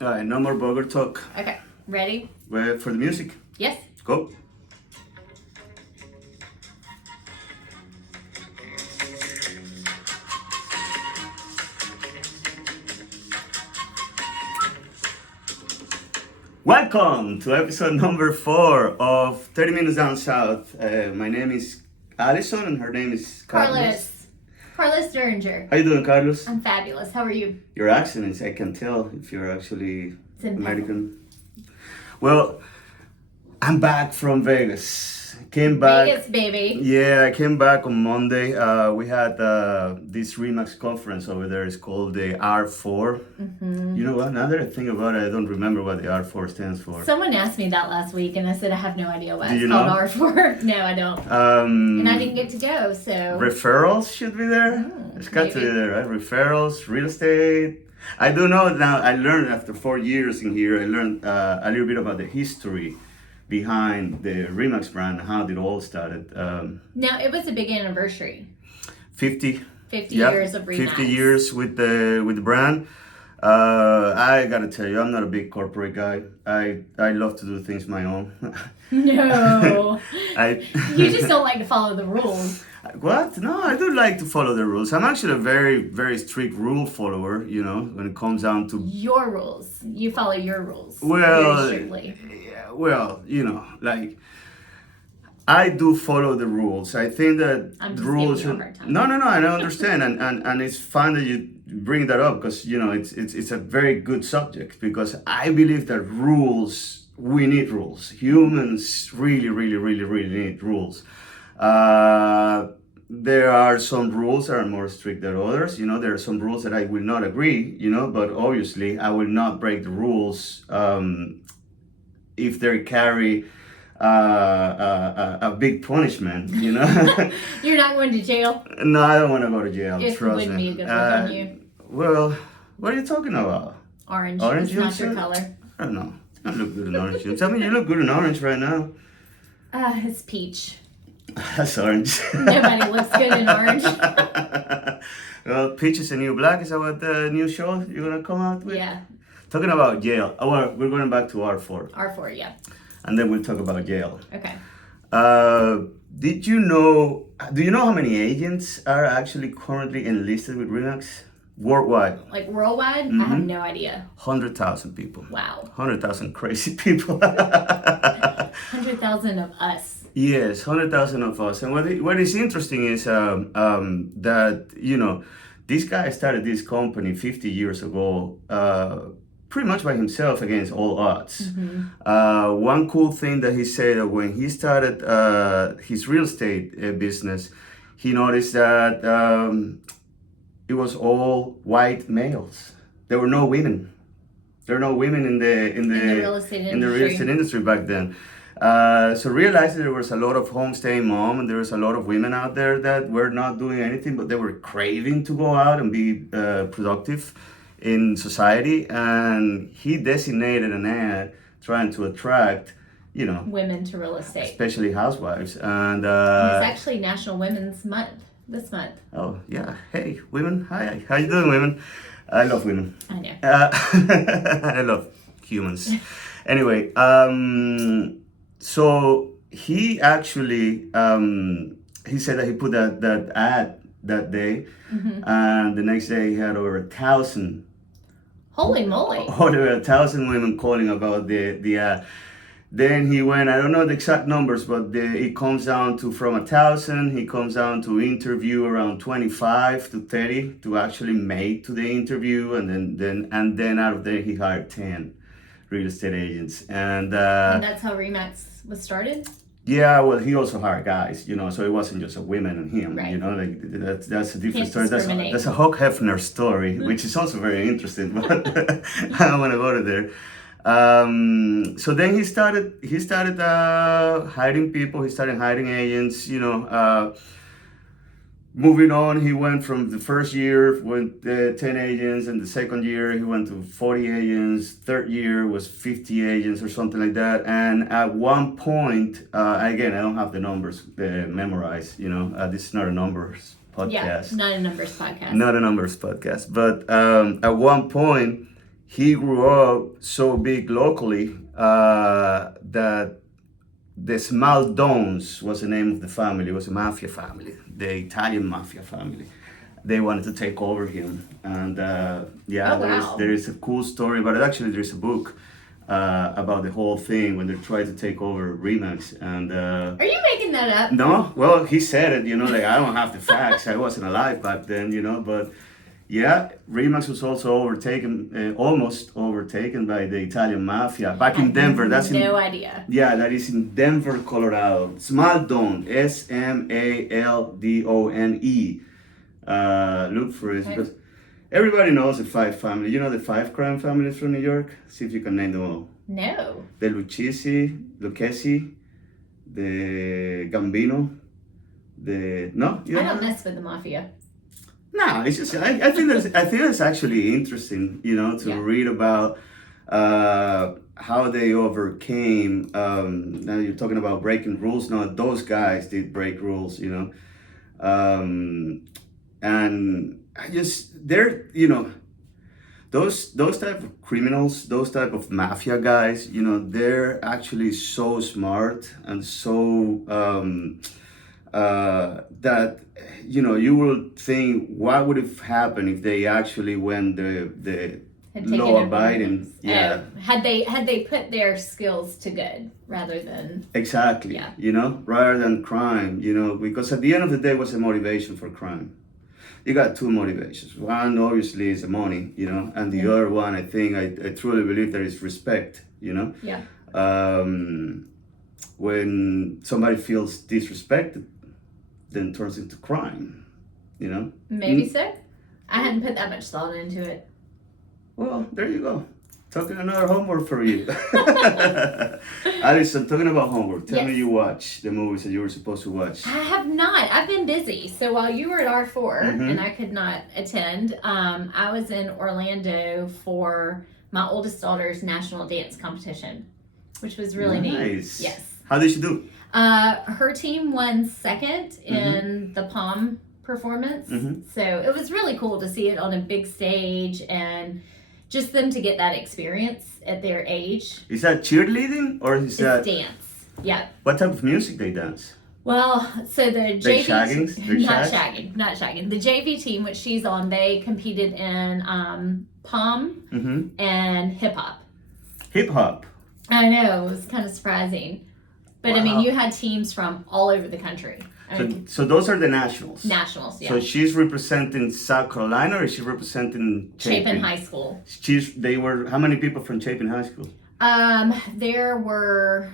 All right, no more burger talk. Okay, ready? Wait for the music. Yes. Go. Welcome to episode number 4 of 30 Minutes Down South. My name is Allison and her name is Carlos. Carlos Derringer. How you doing, Carlos? I'm fabulous. How are you? Your accent is, I can tell if you're actually It's in American. Well, I'm back from Vegas. Came back. Vegas, baby. Yeah, I came back on Monday. We had this ReMax conference over there. It's called the R4. Mm-hmm. You know what? Now that I think about it, I don't remember what the R4 stands for. Someone asked me that last week, and I said I have no idea what Do it's you called know? R4. No, I don't. And I didn't get to go, so. Referrals should be there. It's got to be there, right? Referrals, real estate. I do know now. I learned after 4 years in here. I learned a little bit about the history behind the ReMax brand, how it all started. Now, it was a big anniversary. 50 years of ReMax. 50 years with the brand. I gotta tell you, I'm not a big corporate guy. I love to do things my own. No. I You just don't like to follow the rules. What? No, I do like to follow the rules. I'm actually a very, very strict rule follower, you know, when it comes down to... Your rules. You follow your rules. Well, very strictly. yeah, well, you know, like... I do follow the rules. I think that I'm the just rules... giving you a hard time. No, I don't understand. and it's fun that you bring that up because, you know, it's a very good subject because I believe that rules, we need rules. Humans really, really, really, really need rules. There are some rules that are more strict than others. You know, there are some rules that I will not agree, you know, but obviously I will not break the rules if they carry a big punishment, you know. You're not going to jail? No, I don't want to go to jail. It trust wouldn't me. be a good look on you. Well, what are you talking about? Orange. Orange, It's not you your said? color. I don't know. I look good in orange. You tell me you look good in orange right now. It's peach. That's orange. Nobody looks good in orange. Well, Peach is a new black. Is that what the new show you're gonna come out with? Yeah. Talking about jail. Oh, well, we're going back to R4, R4, yeah. and then we'll talk about jail. Okay. Did you know? Do you know how many agents are actually currently enlisted with ReMax worldwide? Like worldwide? I have no idea. 100,000 people. Wow. 100,000 crazy people. 100,000 of us. Yes, 100,000 of us. And what is interesting is that, you know, this guy started this company 50 years ago, pretty much by himself against all odds. One cool thing that he said that when he started his real estate business, he noticed that it was all white males. There were no women. There were no women in the real estate industry back then. So realized that there was a lot of homestaying mom and there was a lot of women out there that were not doing anything, but they were craving to go out and be productive in society. And he designated an ad trying to attract, you know, women to real estate. Especially housewives. And it's actually National Women's Month this month. Oh, yeah. Hey, women. Hi. How you doing, women? I love women. I know. I love humans. Anyway, so he actually, he said that he put that ad that day, and the next day he had over 1,000. Holy moly! Over 1,000 women calling about the ad. Then he went, I don't know the exact numbers, but it comes down to from 1,000, he comes down to interview around 25 to 30 to actually make to the interview, and then out of there he hired 10 real estate agents, and that's how ReMax was started. Yeah, well, he also hired guys, you know, so it wasn't just a women and him, right. You know, like that's a different Can't story. That's a Hugh Hefner story, which is also very interesting, but I don't want to go to there. So then he started hiring people. He started hiring agents. You know, moving on, he went from the first year with 10 agents, and the second year he went to 40 agents. Third year was 50 agents or something like that. And at one point, again, I don't have the numbers memorized. You know, this is not a numbers podcast. Yeah, not a numbers podcast. Not a numbers podcast. But at one point, he grew up so big locally that the Murdaughs was the name of the family. It was a mafia family, the Italian mafia family. They wanted to take over him, and yeah, Oh, wow. there is a cool story about it. Actually, there is a book about the whole thing when they tried to take over ReMax. And Are you making that up? no, well, he said it. Like I don't have the facts. I wasn't alive back then, but. Yeah, ReMax was also almost overtaken by the Italian mafia back in Denver. That's no idea. Yeah, that is in Denver, Colorado. Smaldone, Smaldone. Look for it because everybody knows the five family. You know the five crime families from New York? See if you can name them all. No. The Lucchesi, the Gambino, no? I don't mess with the mafia. No, it's just I think that's actually interesting, to read about how they overcame. Now you're talking about breaking rules. No, those guys did break rules, and I just those type of criminals, those type of mafia guys, they're actually so smart and so that you will think what would have happened if they actually went the law abiding. Yeah. Had they put their skills to good rather than exactly. Yeah. Rather than crime. Because at the end of the day, what's the motivation for crime? You got two motivations. One obviously is the money, and the other one, I think, I truly believe there is respect. Yeah. When somebody feels disrespected, then turns into crime, Maybe so. I hadn't put that much thought into it. Well, there you go. Talking another homework for you. Allison, talking about homework, tell me you watch the movies that you were supposed to watch. I have not. I've been busy. So while you were at R4 and I could not attend, I was in Orlando for my oldest daughter's national dance competition, which was really neat. Yes. How did she do? Her team won second in the Palm performance. So it was really cool to see it on a big stage and just them to get that experience at their age. Is that cheerleading or is that dance? Yeah. What type of music they dance? Well, so the JV not shagging. The JV team, which she's on, they competed in Palm and hip hop. Hip hop. I know, it was kind of surprising. But wow. I mean, you had teams from all over the country. So those are the nationals. Nationals, yeah. So she's representing South Carolina, or is she representing Chapin High School? How many people from Chapin High School? There were,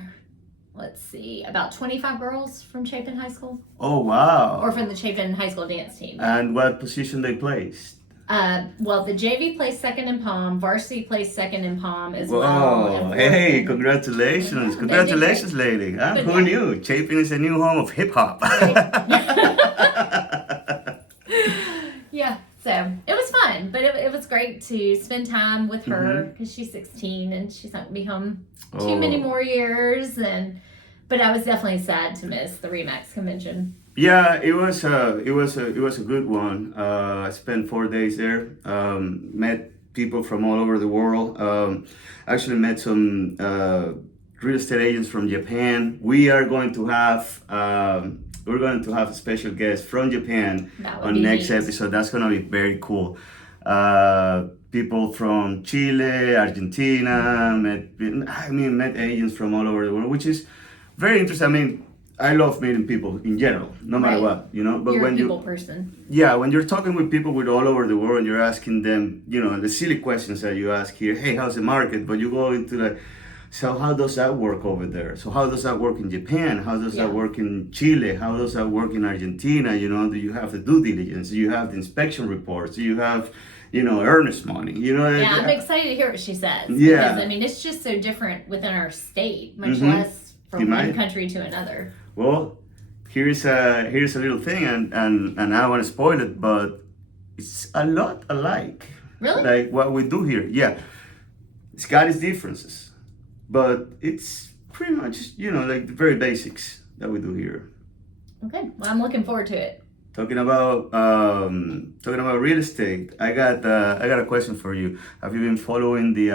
let's see, about 25 girls from Chapin High School. Oh wow! Or from the Chapin High School dance team. And what position they placed? Well, the JV placed second in Palm, varsity placed second in Palm as well. Oh, hey, congratulations. Yeah, congratulations, lady. Who knew? Chapin is a new home of hip hop. Yeah, so it was fun, but it was great to spend time with her because she's 16 and she's not going to be home too many more years. But I was definitely sad to miss the ReMax convention. Yeah, it was a good one. I spent 4 days there. Met people from all over the world. Actually met some real estate agents from Japan. We're going to have a special guest from Japan on next episode. That's gonna be very cool. People from Chile, Argentina. Met agents from all over the world, which is very interesting. I mean, I love meeting people in general, no matter what, But you're when a people person. Yeah, when you're talking with people with all over the world and you're asking them, the silly questions that you ask here, hey, how's the market? But you go into so how does that work over there? So how does that work in Japan? How does that work in Chile? How does that work in Argentina? Do you have the due diligence? Do you have the inspection reports? Do you have, earnest money? Yeah, I'm excited to hear what she says. Yeah. Because, it's just so different within our state, much less from one country to another. Well, here's a little thing, and I don't want to spoil it, but it's a lot alike. Really? Like what we do here. Yeah, it's got its differences, but it's pretty much like the very basics that we do here. Okay, well, I'm looking forward to it. Talking about real estate, I got a question for you. Have you been following the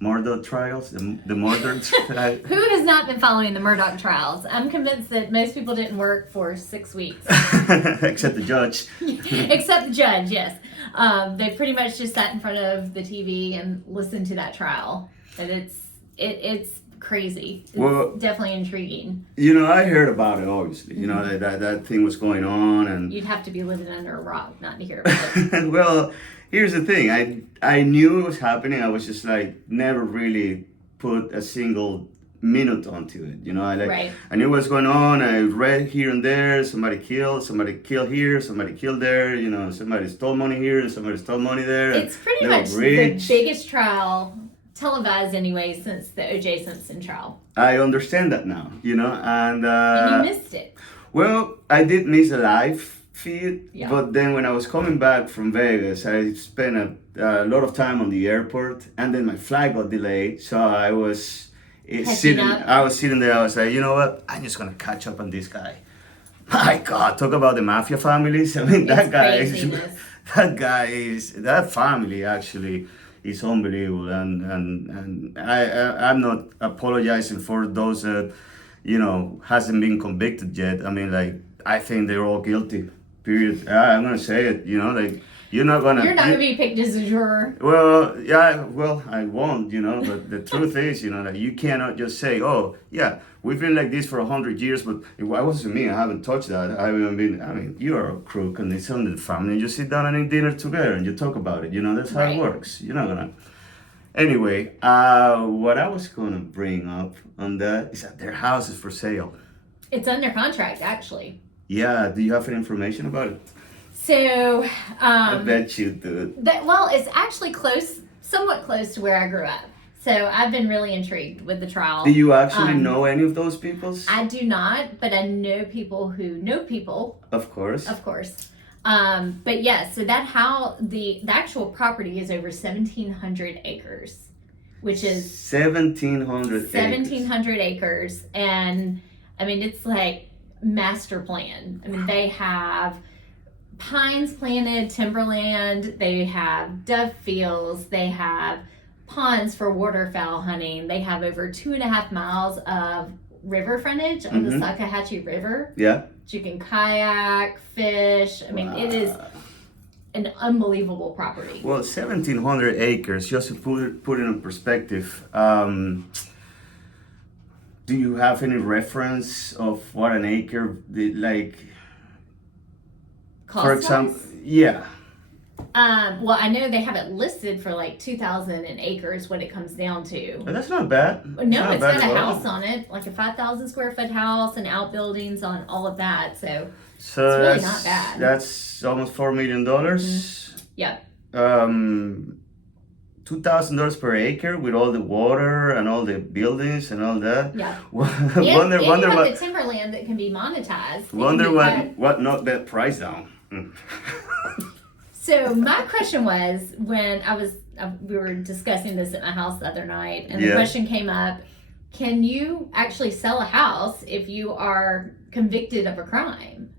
Murdaugh trials, the Murdaugh trial? Who has not been following the Murdaugh trials? I'm convinced that most people didn't work for 6 weeks. Except the judge. Except the judge, yes. They pretty much just sat in front of the TV and listened to that trial. And it's crazy. It's definitely intriguing. I heard about it, obviously. That thing was going on, and you'd have to be living under a rock not to hear about it. Well, here's the thing. I knew it was happening. I was just like never really put a single minute onto it. Right. I knew what was going on. I read here and there. Somebody killed here, somebody killed there. Somebody stole money here and somebody stole money there. It's pretty much the biggest trial, televised anyway, since the O.J. Simpson trial. I understand that now, and you missed it. Well, I did miss a live feed, yeah. But then when I was coming back from Vegas, I spent a lot of time on the airport, and then my flight got delayed, so I was sitting there. I was like, you know what? I'm just gonna catch up on this guy. My God, talk about the mafia families. I mean, that family actually is unbelievable, and I'm not apologizing for those that hasn't been convicted yet. I mean, like, I think they're all guilty. Period. I'm gonna say it. You're not gonna be picked as a juror. Well, yeah, I won't. But the truth is, that you cannot just say, oh yeah, we've been like this for 100 years, but it wasn't me. I haven't touched that. I mean, you are a crook, and it's under the family, and you sit down and eat dinner together, and you talk about it. That's how it works. You're not gonna. Anyway, what I was gonna bring up on that is that their house is for sale. It's under contract, actually. Yeah. Do you have any information about it? So, I bet you do. It's actually somewhat close to where I grew up. So I've been really intrigued with the trial. Do you actually know any of those people? I do not, but I know people who know people. Of course. But yes, so that the actual property is over 1,700 acres, which is 1,700 acres, and I mean it's like master plan. I mean they have pines planted, timberland, they have dove fields, they have ponds for waterfowl hunting, they have over 2.5 miles of river frontage on the Salkehatchie River. Yeah. You can kayak, fish. I mean, it is an unbelievable property. Well, 1,700 acres, just to put it in perspective, do you have any reference of what an acre, Cost for example, yeah. Well, I know they have it listed for like 2,000 an acres what it comes down to. But that's not bad. No, it's got a house on it, like a 5,000 square foot house and outbuildings on all of that. So it's really not bad. That's almost $4 million. Yep. $2,000 per acre with all the water and all the buildings and all that. Yeah. wonder you what the timberland that can be monetized. Wonder what knocked that price down. So my question was, when we were discussing this at my house the other night, and the question came up: can you actually sell a house if you are convicted of a crime?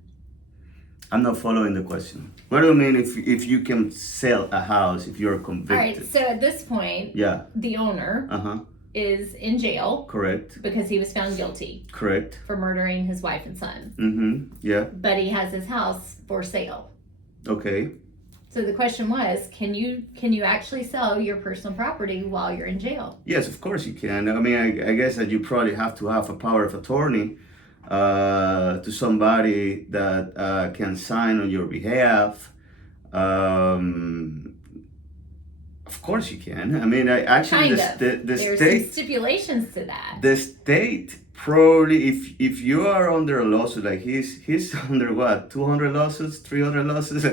I'm not following the question. What do you mean if you can sell a house if you're convicted? All right. So at this point, the owner is in jail. Correct. Because he was found guilty. Correct. For murdering his wife and son. Yeah. But he has his house for sale. Okay. So the question was, can you actually sell your personal property while you're in jail? Yes, of course you can. I mean, I guess that you probably have to have a power of attorney to somebody that can sign on your behalf. Of course you can. I mean, actually, the There's state some stipulations to that. The state probably, if you are under a lawsuit, like he's under what, 200 lawsuits, 300 lawsuits.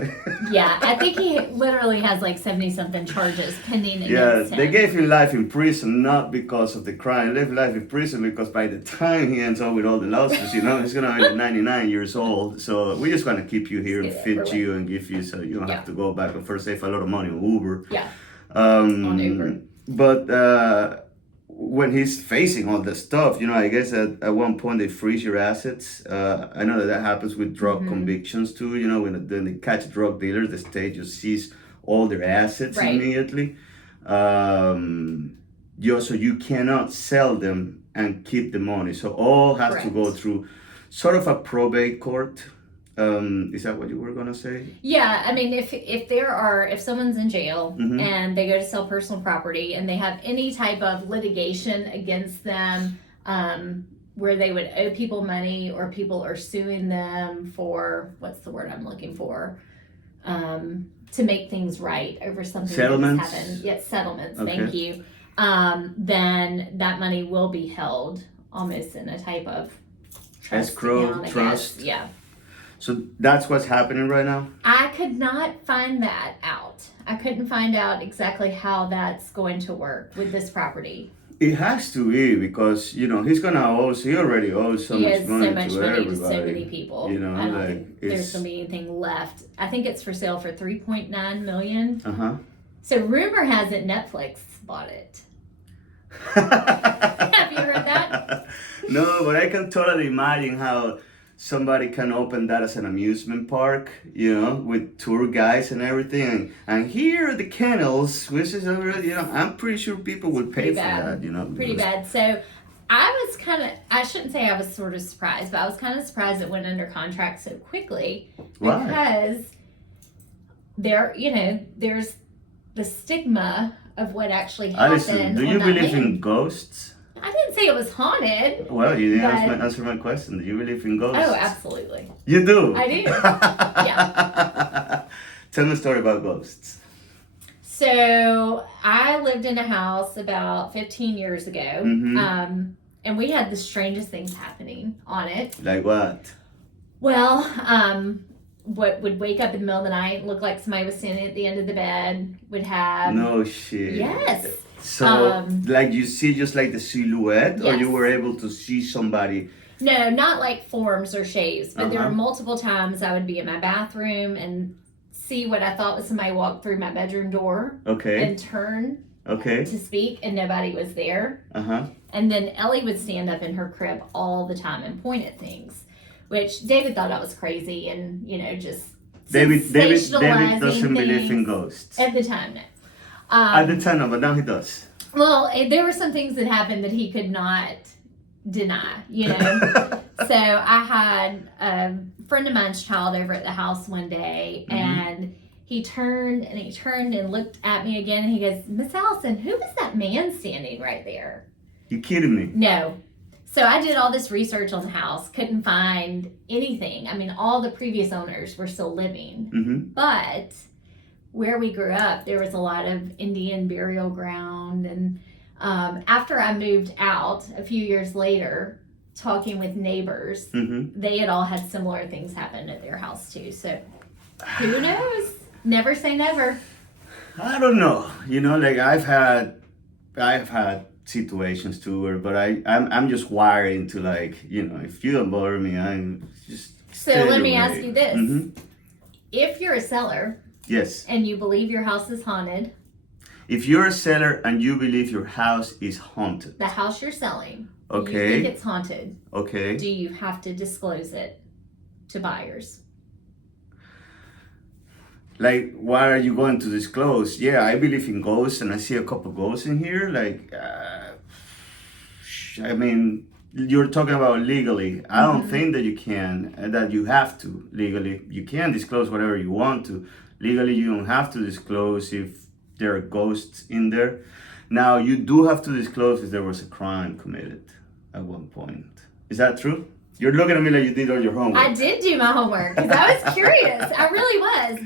Yeah, I think he literally has like 70-something charges pending against him. They gave him life in prison not because of the crime. They gave life in prison because by the time he ends up with all the lawsuits, he's gonna be 99 years old. So we're just gonna keep you here and feed you and give you, so you don't have to go back and first save a lot of money on Uber. Yeah. On Uber. But when he's facing all this stuff, I guess at one point they freeze your assets. I know that happens with drug convictions too. When they catch drug dealers, the state just sees all their assets immediately. So you cannot sell them and keep the money. So all has to go through sort of a probate court. Is that what you were gonna say? Yeah, I mean, if someone's in jail and they go to sell personal property and they have any type of litigation against them, where they would owe people money or people are suing them for, what's the word I'm looking for? To make things right over something settlements. That's happened. Yes, settlements. Okay. Thank you. Then that money will be held almost in a type of escrow, trust. Yeah. So that's what's happening right now? I could not find that out. I couldn't find out exactly how that's going to work with this property. It has to be because, he's he already owes so much money to everybody. To so many people. I don't think there's going to be anything left. I think it's for sale for $3.9 million. Uh-huh. So rumor has it Netflix bought it. Have you heard that? No, but I can totally imagine how somebody can open that as an amusement park, with tour guides and everything. And here are the kennels, which is, I'm pretty sure people would pay for that, Pretty bad. So I was I shouldn't say I was sort of surprised, but I was kind of surprised it went under contract so quickly. Why? Because there's the stigma of what actually happened. Allison, do you believe in ghosts? I didn't say it was haunted. Well, you didn't answer my question. Do you believe in ghosts? Oh, absolutely. You do? I do. Yeah. Tell me a story about ghosts. So I lived in a house about 15 years ago. And we had the strangest things happening on it. Like what? Well, what would wake up in the middle of the night, look like somebody was standing at the end of the bed, would have... No shit. Yes. So, like you see just like the silhouette, yes. Or you were able to see somebody? No, not like forms or shapes, but there were multiple times I would be in my bathroom and see what I thought was somebody walk through my bedroom door. Okay. And turn. Okay. To speak, and nobody was there. And then Ellie would stand up in her crib all the time and point at things, which David thought I was crazy and, just David doesn't believe in ghosts. At the time, no. At the time, no, but now he does. Well, there were some things that happened that he could not deny, So I had a friend of mine's child over at the house one day, and he turned and looked at me again, and he goes, "Miss Allison, who was that man standing right there?" You kidding me? No. So I did all this research on the house, couldn't find anything. I mean, all the previous owners were still living, but where we grew up, there was a lot of Indian burial ground. And after I moved out a few years later, talking with neighbors, they had all had similar things happen at their house too. So who knows? Never say never. I don't know. Like I've had situations too, but I'm just wired into like, if you don't bother me, I'm just... So let me ask you this. If you're a seller... Yes. And you believe your house is haunted. If you're a seller and you believe your house is haunted. The house you're selling. Okay. You think it's haunted. Okay. Do you have to disclose it to buyers? Like, what are you going to disclose? Yeah, I believe in ghosts and I see a couple ghosts in here. Like, I mean, you're talking about legally. I don't think that you can, that you have to legally. You can disclose whatever you want to. Legally, you don't have to disclose if there are ghosts in there. Now, you do have to disclose if there was a crime committed at one point. Is that true? You're looking at me like you did all your homework. I did do my homework because I was curious. I really was.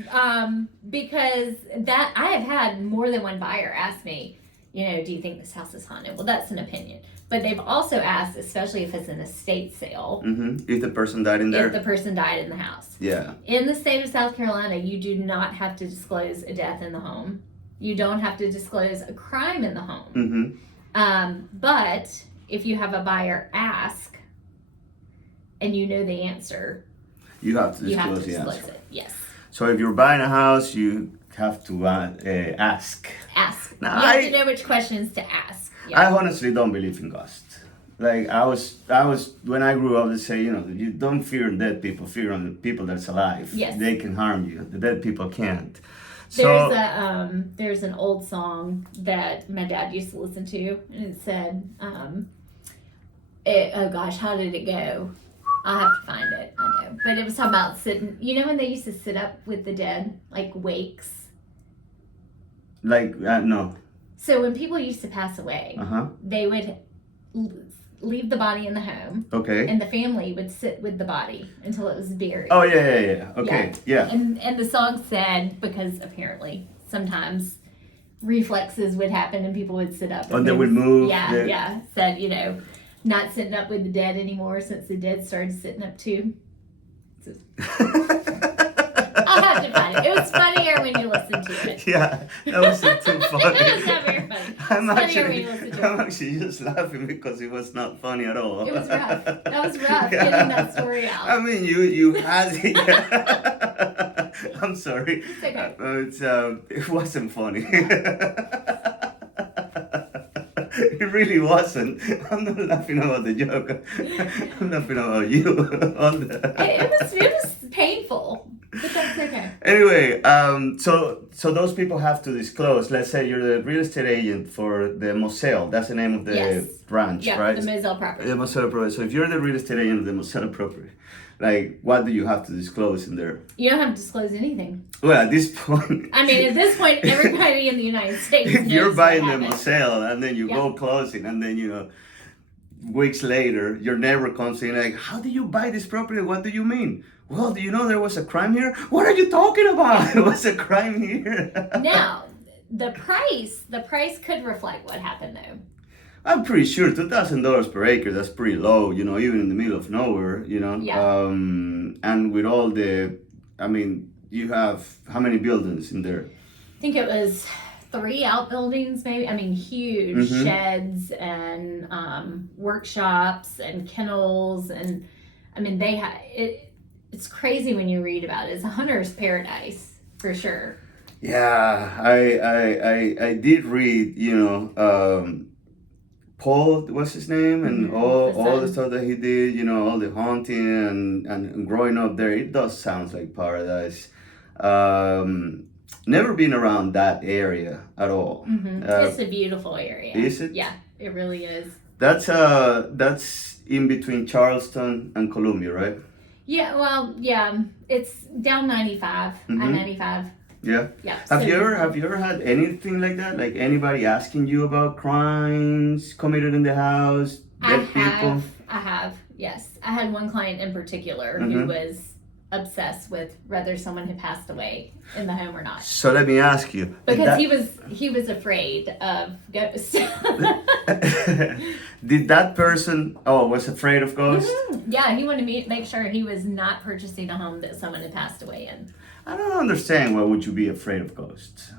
Because I have had more than one buyer ask me, do you think this house is haunted? Well, that's an opinion. But they've also asked, especially if it's an estate sale. If the person died in there? If the person died in the house. Yeah. In the state of South Carolina, you do not have to disclose a death in the home. You don't have to disclose a crime in the home. But if you have a buyer ask and you know the answer, you have to disclose the answer. It. Yes. So if you're buying a house, you have to ask. Ask. No, You have to know which questions to ask. Yeah. I honestly don't believe in ghosts. Like I was when I grew up, they say, you know, you don't fear dead people, fear on the people that's alive. Yes. They can harm you. The dead people can't. There's an old song that my dad used to listen to, and it said, oh gosh, how did it go? I'll have to find it. I know, but it was talking about sitting. You know when they used to sit up with the dead, like wakes. Like no. So when people used to pass away, they would leave the body in the home. Okay. And the family would sit with the body until it was buried. Oh yeah. Okay, yeah. And the song said, because apparently sometimes reflexes would happen and people would sit up. And they would move. Yeah. Said, you know, not sitting up with the dead anymore since the dead started sitting up too. I'll have to find it. It was funnier when you listened to it. Yeah, that wasn't too funny. It was not very funny. I'm actually just laughing because it was not funny at all. It was rough. That was rough getting that story out. I mean, you had it. I'm sorry. It's okay. It wasn't funny. It really wasn't. I'm not laughing about the joke. I'm laughing about you. It was painful, but that's okay. Anyway, so those people have to disclose. Let's say you're the real estate agent for the Moselle. That's the name of the ranch, right? The Moselle property. The Moselle property. So if you're the real estate agent of the Moselle property, like, what do you have to disclose in there? You don't have to disclose anything. Well, at this point... I mean, at this point, everybody in the United States if you're buying the happened. Moselle and then you go closing and then, you know, weeks later, your neighbor comes in like, how do you buy this property? What do you mean? Well, do you know there was a crime here? What are you talking about? There was a crime here. Now, the price could reflect what happened, though. I'm pretty sure $2,000 per acre, that's pretty low, you know, even in the middle of nowhere, you know. Yeah. And with all the, I mean, you have how many buildings in there? I think it was 3 outbuildings, maybe. I mean, huge sheds and workshops and kennels. And I mean, it's crazy when you read about it. It's a hunter's paradise, for sure. Yeah, I did read, you know, Paul, what's his name, and all the stuff that he did, you know, all the hunting and growing up there, it does sound like paradise. Never been around that area at all. It's a beautiful area. Is it? Yeah, it really is. That's in between Charleston and Columbia, right? Yeah, well, yeah, it's down 95, I-95. Yeah. Yeah. Have you ever had anything like that? Like anybody asking you about crimes committed in the house, dead people? I have. Yes, I had one client in particular who was obsessed with whether someone had passed away in the home or not. So let me ask you, because he was afraid of ghosts. Did that person was afraid of ghosts? Yeah, he wanted to make sure he was not purchasing a home that someone had passed away in. I don't understand. Why would you be afraid of ghosts?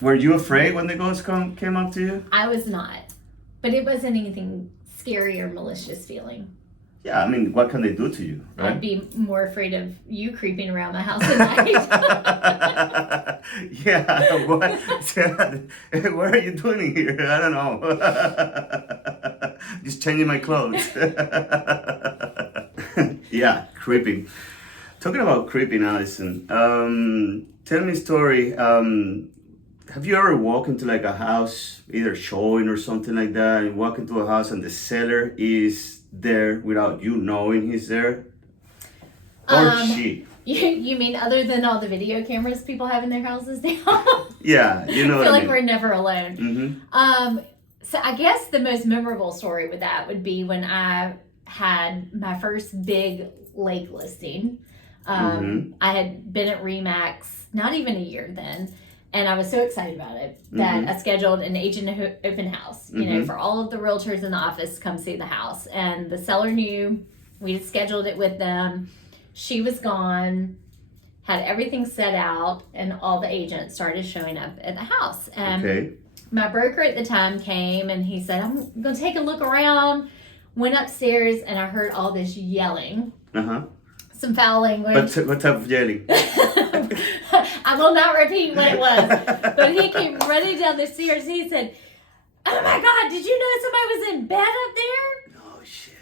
Were you afraid when the ghosts came up to you? I was not, but it wasn't anything scary or malicious feeling. Yeah, I mean, what can they do to you, right? I'd be more afraid of you creeping around my house at night. Yeah, what are you doing here? I don't know. Just changing my clothes. Yeah, creeping. Talking about creeping, Allison, tell me a story. Have you ever walked into like a house, either showing or something like that, and walk into a house and the seller is there without you knowing he's there? Or she? You mean other than all the video cameras people have in their houses now? Yeah, you know I what feel I like mean. we're never alone. So I guess the most memorable story with that would be when I had my first big lake listing. I had been at ReMax not even a year then, and I was so excited about it that I scheduled an agent open house, you know, for all of the realtors in the office to come see the house. And the seller knew, we had scheduled it with them. She was gone, had everything set out, and all the agents started showing up at the house. And my broker at the time came and he said, I'm going to take a look around. Went upstairs and I heard all this yelling. some foul language. What type of yelling? I will not repeat what it was. But he came running down the stairs. He said, "Oh my God, did you know somebody was in bed up there?" Oh, shit.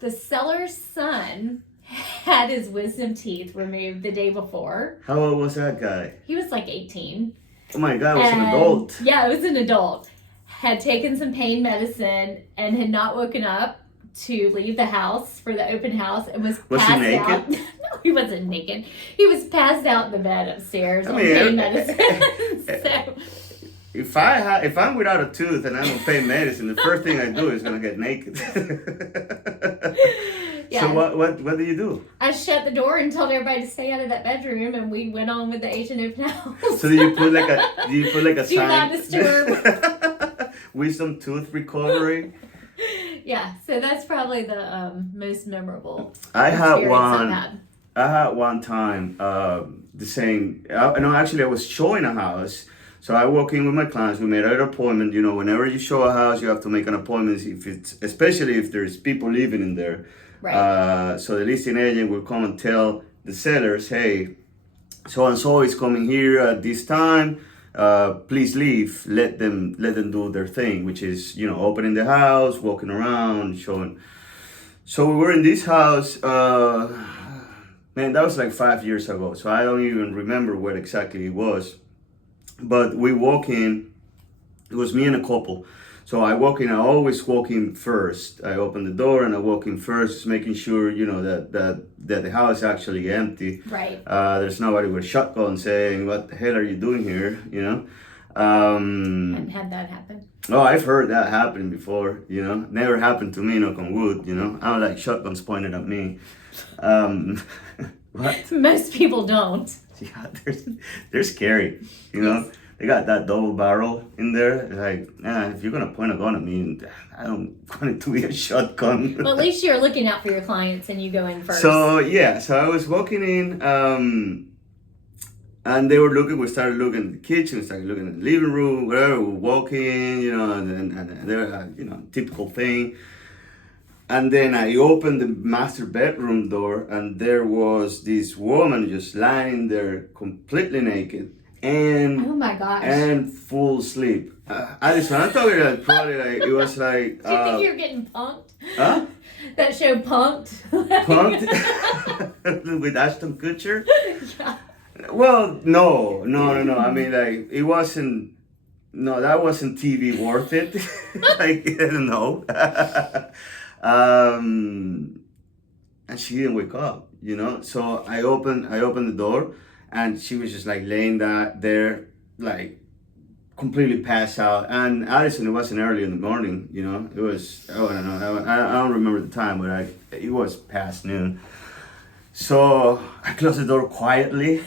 The seller's son had his wisdom teeth removed the day before. How old was that guy? He was like 18. Oh my God, it was an adult. Yeah, it was an adult. Had taken some pain medicine and had not woken up to leave the house for the open house and was passed he naked? out. No, he wasn't naked. He was passed out in the bed upstairs on mean, pain medicine. So, if I'm without a tooth and I'm on pain medicine, the first thing I do is gonna get naked. yeah. So what do you do? I shut the door and told everybody to stay out of that bedroom, and we went on with the Asian open house. So do you put like a Do sign? not disturb. Wisdom tooth recovery. Yeah, so that's probably the most memorable. I had experience one. I've had. I had one time the same. No, actually, I was showing a house. So I walk in with my clients. We made an appointment. You know, whenever you show a house, you have to make an appointment. Especially if there's people living in there. Right. So the listing agent will come and tell the sellers, "Hey, so and so is coming here at this time. Please leave. Let them do their thing, which is, you know, opening the house, walking around, showing." So we were in this house. Man, that was like 5 years ago. So I don't even remember what exactly it was. But we walk in. It was me and a couple. So I walk in. I always walk in first. I open the door and I walk in first, making sure, you know, that the house is actually empty. Right. There's nobody with a shotgun saying, "What the hell are you doing here?" You know. Hadn't had that happen. Oh, I've heard that happen before. You know, never happened to me. Knock on wood. You know, I don't like shotguns pointed at me. What? Most people don't. Yeah, they're scary. You know. Yes. They got that double barrel in there. Like, if you're gonna point a gun at me, I don't want it to be a shotgun. Well, at least you're looking out for your clients and you go in first. So yeah, so I was walking in, and they were looking. We started looking at the kitchen, started looking at the living room, whatever. We walk in, you know, and they're, you know, typical thing. And then I opened the master bedroom door, and there was this woman just lying there, completely naked. And oh my gosh! And full sleep. Allison, I'm talking about probably like it was like. Do you think you're getting punked? Huh? That show Punked. Punked with Ashton Kutcher. Yeah. Well, no. I mean, like it wasn't. No, that wasn't TV worth it. Like I don't know. And she didn't wake up. You know, so I opened the door. And she was just like laying there, like completely passed out. And Allison, it wasn't early in the morning, you know. It was, I don't know, I don't remember the time, but it was past noon. So I closed the door quietly,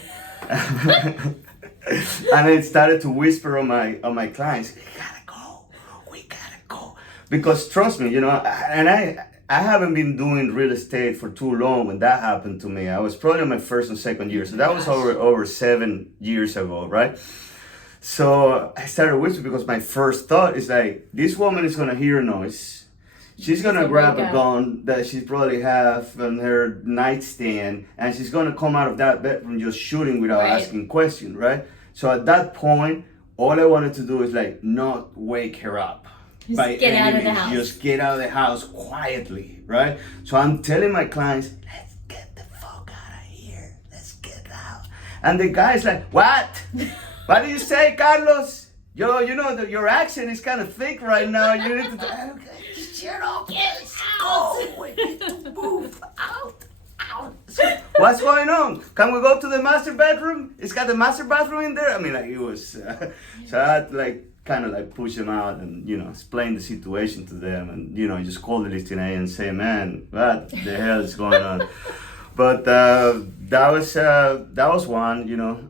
and I started to whisper on my clients, we gotta go, because trust me, you know, and I haven't been doing real estate for too long when that happened to me. I was probably in my first and second year. So that was over 7 years ago, right? So I started whispering because my first thought is like, this woman is gonna hear a noise. She's gonna grab a gun that she probably have on her nightstand, and she's gonna come out of that bedroom just shooting without asking questions, right? So at that point, all I wanted to do is like not wake her up. Just get out of the house. Just get out of the house quietly, right? So I'm telling my clients, let's get the fuck out of here. Let's get out. And the guy's like, what? What do you say, Carlos? Yo, you know that your accent is kind of thick right now. You need to shut up. Let's go. We need to move out. So, what's going on? Can we go to the master bedroom? It's got the master bathroom in there. I mean, like it was. So I had to like kind of like push them out and, you know, explain the situation to them, and, you know, just call the listing agent and say, man, what the hell is going on? But that was one, you know.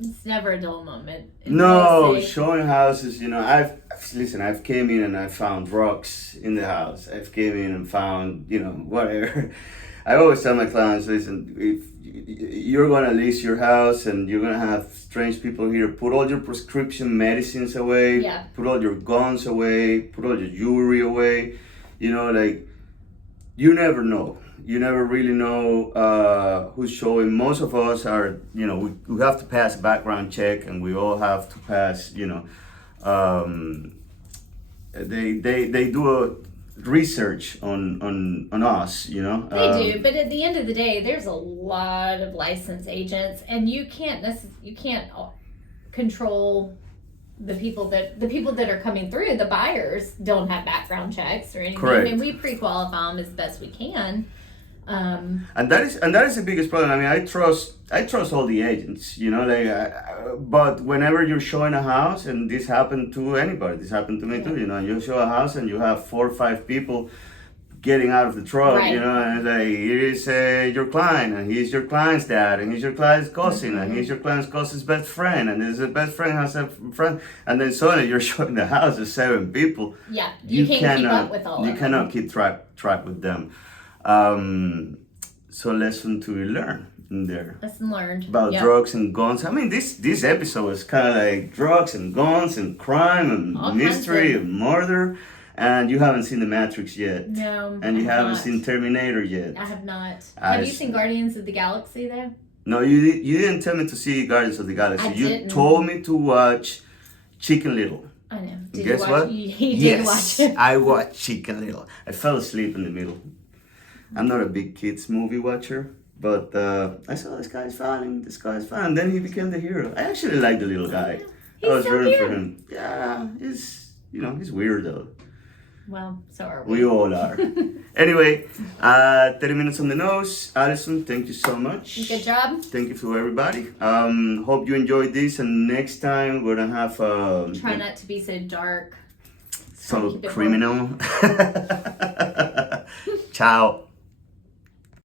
It's never a dull moment. No, showing houses, you know, I've came in and I found rocks in the house. I've came in and found, you know, whatever. I always tell my clients, listen, if you're gonna lease your house and you're gonna have strange people here, put all your prescription medicines away, put all your guns away, put all your jewelry away, you know, like, you never know. You never really know who's showing. Most of us are, we have to pass a background check, and we all have to pass, they do a research on us, They do, but at the end of the day, there's a lot of licensed agents, and you can't control the people that are coming through. The buyers don't have background checks or anything. Correct. And we pre-qualify them as best we can. And that is the biggest problem. I mean, I trust all the agents, but whenever you're showing a house, and this happened to anybody, this happened to me too, you show a house and you have 4 or 5 people getting out of the truck, Right. and like, here is your client, and he's your client's dad, and he's your client's cousin, and he's your client's cousin's best friend, and his best friend has a friend, and then suddenly you're showing the house of 7 people. Yeah, you can't keep up with all of them. You cannot keep track with them. So lesson to learn in there. Lesson learned. About drugs and guns. I mean, this episode was kind of like drugs and guns and crime and All mystery kinds of- and murder. And you haven't seen The Matrix yet. No, And you I have haven't not. seen Terminator yet. I have not. I Have you s- seen Guardians of the Galaxy though? No, you didn't tell me to see Guardians of the Galaxy. I You didn't. told me to watch Chicken Little. I know. Did Guess you watch? what? You did watch it. I watched Chicken Little. I fell asleep in the middle. I'm not a big kids movie watcher, but I saw this guy's fine. And then he became the hero. I actually like the little guy. He's I was so rooting cute. for him. Yeah, he's weird though. Well, so are We all are. Anyway, 30 minutes on the nose. Allison, thank you so much. Good job. Thank you to everybody. Hope you enjoyed this, and next time we're gonna have Try not to be so dark. so keep it criminal. Ciao.